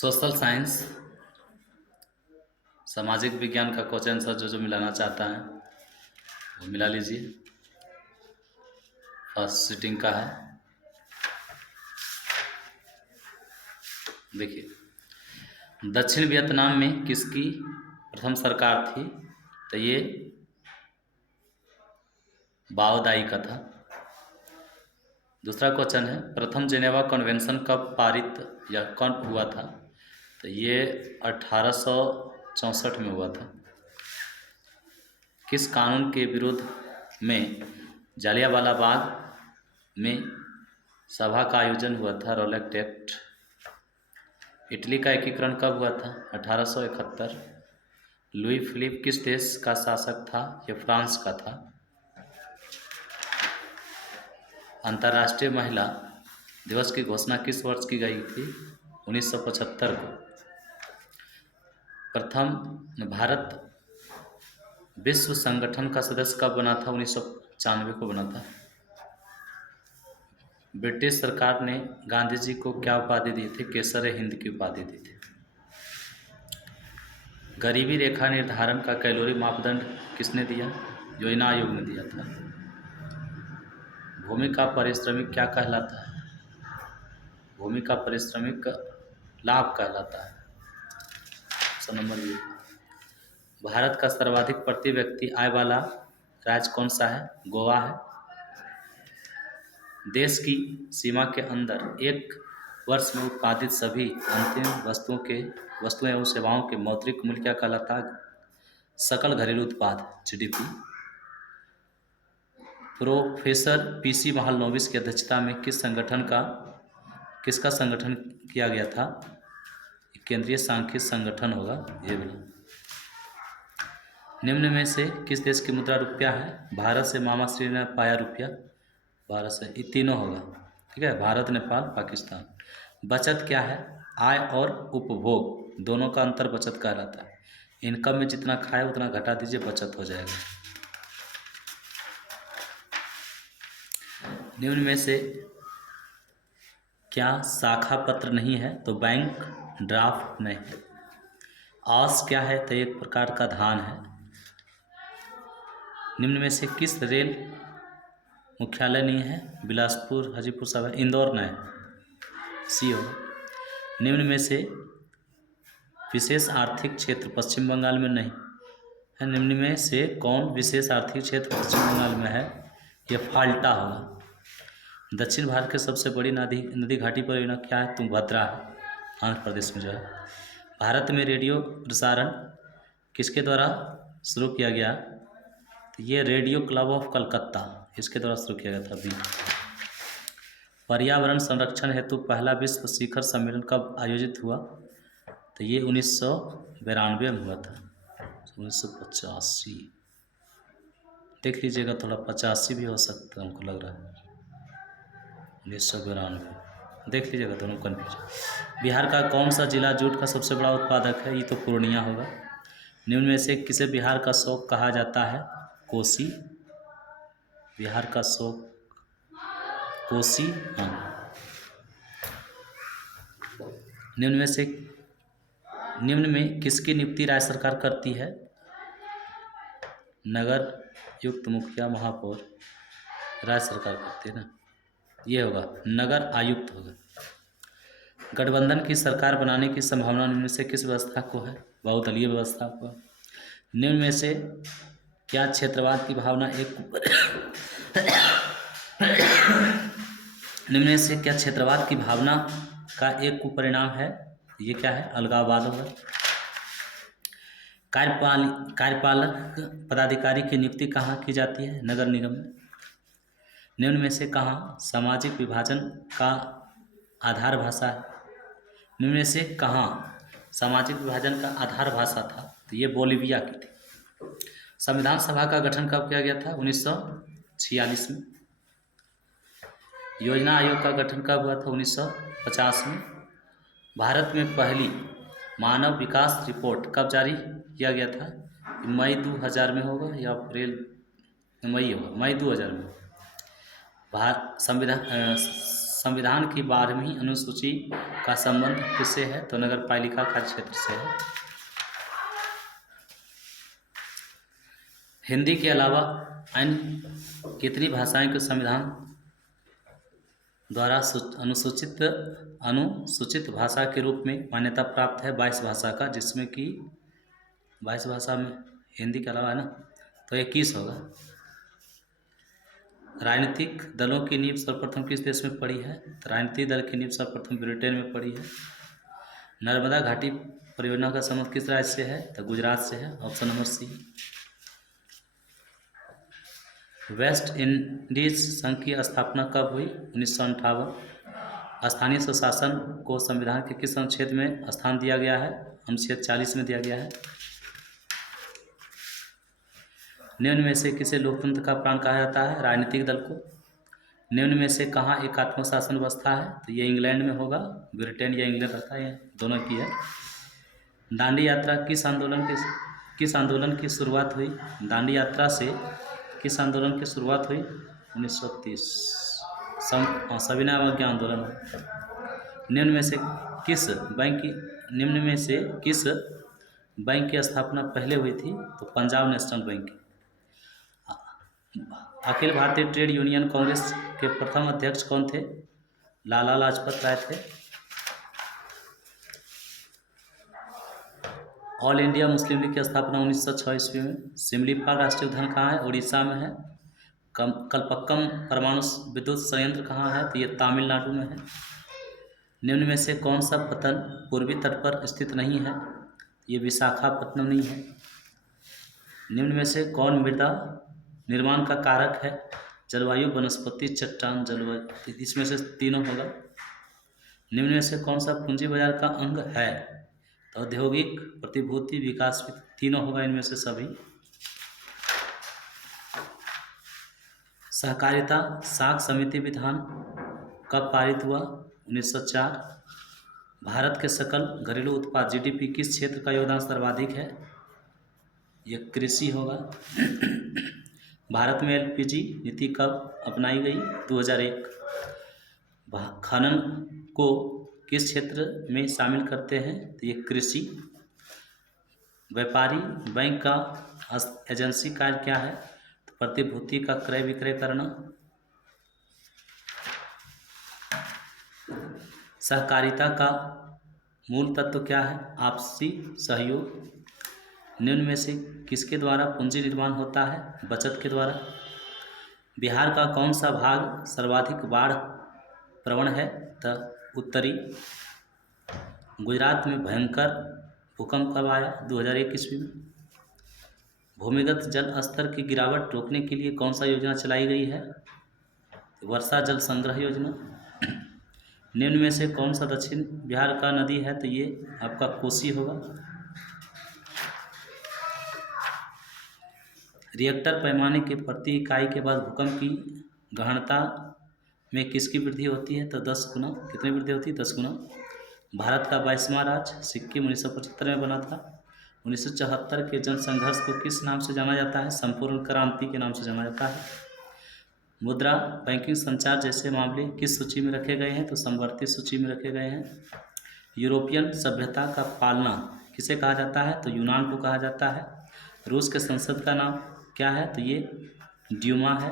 Social science सामाजिक विज्ञान का क्वेश्चन आंसर जो जो मिलाना चाहता है वो मिला लीजिए। फर्स्ट सीटिंग का है। देखिए, दक्षिण वियतनाम में किसकी प्रथम सरकार थी? तो ये बाओ दाई का था। दूसरा क्वेश्चन है, प्रथम जेनेवा कन्वेंशन कब पारित या कब हुआ था? तो ये 1864 में हुआ था। किस कानून के विरोध में जालियांवाला बाग में सभा का आयोजन हुआ था? Rowlatt act. इटली का एकीकरण कब हुआ था? 1871। लुई फिलिप किस देश का शासक था? यह फ्रांस का था। अंतर्राष्ट्रीय महिला दिवस की घोषणा किस वर्ष की गई थी? 1975 को। प्रथम भारत विश्व संगठन का सदस्य कब बना था? 1995 को बना था। ब्रिटिश सरकार ने गांधी जी को क्या उपाधि दी थी? केसर हिंद की उपाधि दी थी। गरीबी रेखा निर्धारण का कैलोरी मापदंड किसने दिया? योजना आयोग ने दिया था। भूमि का पारिश्रमिक क्या कहलाता है? भूमि का पारिश्रमिक लाभ कहलाता है। Option number B. भारत का सर्वाधिक प्रति व्यक्ति आय वाला राज्य कौन सा है? गोवा है। देश की सीमा के अंदर एक वर्ष में उत्पादित सभी अंतिम वस्तुएं एवं सेवाओं के मौद्रिक मूल्य क्या कहलाता है? सकल घरेलू उत्पाद, जीडीपी। प्रोफेसर पीसी महालनोबिस की अध्यक्षता में किसका संगठन किया गया था? केंद्रीय सांख्यिकी संगठन होगा ये वाला। निम्न में से किस देश की मुद्रा रुपया है? भारत से मामा श्री ने पाया रुपया, भारत से। ये तीनों होगा, ठीक है। भारत, नेपाल, पाकिस्तान। बचत क्या है? आय और उपभोग दोनों का अंतर बचत कहलाता है। इनकम में जितना खाए उतना घटा दीजिए, बचत हो जाएगा। निम्न में से क्या शाखा पत्र नहीं है? तो बैंक ड्राफ्ट नहीं है। आस क्या है? तो एक प्रकार का धान है। निम्न में से किस रेल मुख्यालय नहीं है? बिलासपुर, हाजीपुर साहब, इंदौर नहीं, सी हो। निम्न में से विशेष आर्थिक क्षेत्र पश्चिम बंगाल में नहीं है। निम्न में से कौन विशेष आर्थिक क्षेत्र पश्चिम बंगाल में है? यह फाल्टा होगा। दक्षिण भारत की सबसे बड़ी नदी घाटी परियोजना क्या है? तुंगभद्रा है, आंध्र प्रदेश में जो है। भारत में रेडियो प्रसारण किसके द्वारा शुरू किया गया? तो ये रेडियो क्लब ऑफ कलकत्ता, इसके द्वारा शुरू किया गया था। बी। पर्यावरण संरक्षण हेतु पहला विश्व शिखर सम्मेलन कब आयोजित हुआ? तो ये 1992 में हुआ था। 1985 देख लीजिएगा, थोड़ा 85 भी हो सकता है, हमको लग रहा है 1992 देख लीजिएगा, दोनों कन्फ्यूजन। बिहार का कौन सा जिला जूट का सबसे बड़ा उत्पादक है? ये तो पूर्णिया होगा। निम्न में से किसे बिहार का शोक कहा जाता है? कोसी। बिहार का शोक कोसी। हाँ। निम्न में किसकी नियुक्ति राज्य सरकार करती है? नगर युक्त मुखिया, महापौर राज्य सरकार करती है ना, ये होगा नगर आयुक्त होगा। गठबंधन की सरकार बनाने की संभावना निम्न में से किस व्यवस्था को है? बहुदलीय व्यवस्था को। निम्न में से क्या क्षेत्रवाद की भावना निम्न में से क्या क्षेत्रवाद की भावना का एक कुपरिणाम है? ये क्या है? अलगाववाद होगा। कार्यपालक पदाधिकारी की नियुक्ति कहाँ की जाती है? नगर निगम में। निम्न में से कहाँ सामाजिक विभाजन का आधार भाषा है? निम्न में से कहाँ सामाजिक विभाजन का आधार भाषा था? तो ये बोलीविया की थी। संविधान सभा का गठन कब किया गया था? 1946 में। योजना आयोग का गठन कब हुआ था? 1950 में। भारत में पहली मानव विकास रिपोर्ट कब जारी किया गया था? मई 2000 में होगा या अप्रैल, मई होगा, मई 2000 में। संविधान की 12वीं अनुसूची का संबंध किससे है? तो नगर पालिका का क्षेत्र से है। हिंदी के अलावा अन्य कितनी भाषाएं को संविधान द्वारा अनुसूचित भाषा के रूप में मान्यता प्राप्त है? 22 भाषा का, जिसमें कि 22 भाषा में हिंदी के अलावा है ना, तो 21 होगा। राजनीतिक दलों की नींव सर्वप्रथम किस देश में पड़ी है? तो राजनीतिक दल की नींव सर्वप्रथम ब्रिटेन में पड़ी है। नर्मदा घाटी परियोजना का संबंध किस राज्य से है? तो गुजरात से है, option number C. West Indies संघ की स्थापना कब हुई? 1958। स्थानीय स्वशासन को संविधान के किस अनुच्छेद में स्थान दिया गया है? अनुच्छेद 40 में दिया गया है। निम्न में से किसे लोकतंत्र का प्राण कहा जाता है? राजनीतिक दल को। निम्न में से कहाँ एकात्मक शासन व्यवस्था है? तो ये इंग्लैंड में होगा, ब्रिटेन या इंग्लैंड रहता है, दोनों की है। दांडी यात्रा किस आंदोलन की शुरुआत हुई? दांडी यात्रा से किस आंदोलन की शुरुआत हुई? 1930 सविनय अवज्ञा आंदोलन। निम्न में से किस बैंक की स्थापना पहले हुई थी? तो पंजाब नेशनल बैंक की। अखिल भारतीय ट्रेड यूनियन कांग्रेस के प्रथम अध्यक्ष कौन थे? लाला लाजपत राय थे। ऑल इंडिया मुस्लिम लीग की स्थापना 1906 ईस्वी में। सिमलीपाल राष्ट्रीय उद्यान कहाँ है? उड़ीसा में है। कलपक्कम परमाणु विद्युत संयंत्र कहाँ है? तो ये तमिलनाडु में है। निम्न में से कौन सा पत्तन पूर्वी तट पर स्थित नहीं है? ये विशाखापत्तनम नहीं है। निम्न में से कौन मृदा निर्माण का कारक है? जलवायु, वनस्पति, चट्टान, जलवायु, इसमें से तीनों होगा। निम्न में से कौन सा पूंजी बाजार का अंग है? तो औद्योगिक, प्रतिभूति, विकास, तीनों होगा इनमें से सभी। सहकारिता साख समिति विधान कब पारित हुआ? 1904। भारत के सकल घरेलू उत्पाद जीडीपी किस क्षेत्र का योगदान सर्वाधिक है? यह कृषि होगा। भारत में एलपीजी नीति कब अपनाई गई? 2001। खनन को किस क्षेत्र में शामिल करते हैं? तो ये कृषि। व्यापारी बैंक का एजेंसी कार्य क्या है? तो प्रतिभूति का क्रय विक्रय करना। सहकारिता का मूल तत्व क्या है? आपसी सहयोग। निम्न में से किसके द्वारा पूंजी निर्माण होता है? बचत के द्वारा। बिहार का कौन सा भाग सर्वाधिक बाढ़ प्रवण है? तो उत्तरी। गुजरात में भयंकर भूकंप कब आया? 2001 ईस्वी में। भूमिगत जल स्तर की गिरावट रोकने के लिए कौन सा योजना चलाई गई है? वर्षा जल संग्रह योजना। निम्न में से कौन सा दक्षिण बिहार का नदी है? तो ये आपका कोसी होगा। रिएक्टर पैमाने के प्रति इकाई के बाद भूकंप की गहनता में किसकी वृद्धि होती है? तो 10 गुना। कितनी वृद्धि होती है? 10 गुना। भारत का 22वां राज्य सिक्किम 1975 में बना था। 1974 के जनसंघर्ष को किस नाम से जाना जाता है? संपूर्ण क्रांति के नाम से जाना जाता है। मुद्रा, बैंकिंग, संचार जैसे मामले किस सूची में रखे गए हैं? तो समवर्ती सूची में रखे गए हैं। यूरोपियन सभ्यता का पालना किसे कहा जाता है? तो यूनान को कहा जाता है। रूस के संसद का नाम क्या है? तो ये ड्यूमा है।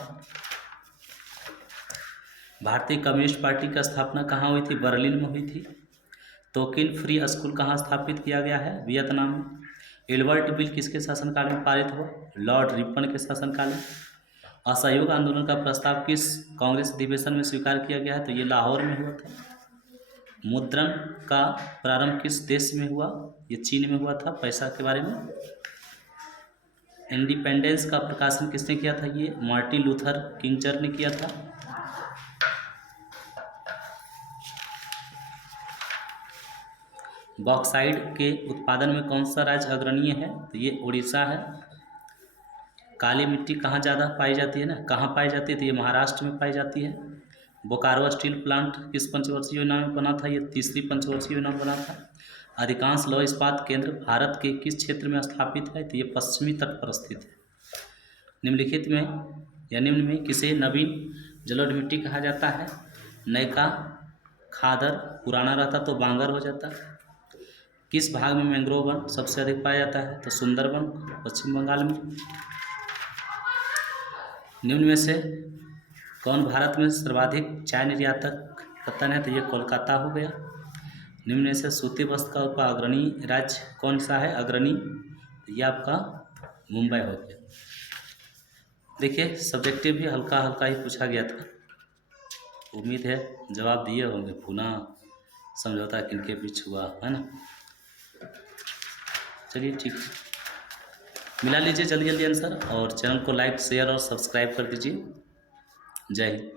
भारतीय कम्युनिस्ट पार्टी की स्थापना कहाँ हुई थी? बर्लिन में हुई थी। तोकिन फ्री स्कूल कहाँ स्थापित किया गया है? वियतनाम में। एल्बर्ट बिल किसके शासनकाल में पारित हुआ? लॉर्ड रिपन के शासनकाल में। असहयोग आंदोलन का प्रस्ताव किस कांग्रेस अधिवेशन में स्वीकार किया गया है? तो ये लाहौर में हुआ था। मुद्रण का प्रारंभ किस देश में हुआ? ये चीन में हुआ था। पैसा के बारे में। इंडिपेंडेंस का प्रकाशन किसने किया था? ये मार्टिन लूथर किंग ने किया था। बॉक्साइट के उत्पादन में कौन सा राज्य अग्रणीय है? तो ये उड़ीसा है। काली मिट्टी कहाँ ज़्यादा पाई जाती है ना, कहाँ पाई जाती है? तो ये महाराष्ट्र में पाई जाती है। बोकारो स्टील प्लांट किस पंचवर्षीय योजना में बना था? ये तीसरी पंचवर्षीय योजना में बना था। अधिकांश लौह इस्पात केंद्र भारत के किस क्षेत्र में स्थापित है? तो ये पश्चिमी तट पर स्थित है। निम्न में किसे नवीन जलोढ़ मिट्टी कहा जाता है? नयका, खादर, पुराना रहता तो बांगर हो जाता। किस भाग में मैंग्रोव वन सबसे अधिक पाया जाता है? तो सुंदरबन, पश्चिम बंगाल में। निम्न में से कौन भारत में सर्वाधिक चाय निर्यातक वतन है? तो ये कोलकाता हो गया। निम्न में से सूती वस्त्र का उत्पादन अग्रणी राज्य कौन सा है? अग्रणी, तो ये आपका मुंबई हो गया। देखिए सब्जेक्टिव भी हल्का हल्का ही पूछा गया था, उम्मीद है जवाब दिए होंगे। पुनः समझौता किनके बीच हुआ है ना। चलिए ठीक है, मिला लीजिए जल्दी जल्दी आंसर, और चैनल को लाइक शेयर और सब्सक्राइब कर दीजिए। जय हिंद।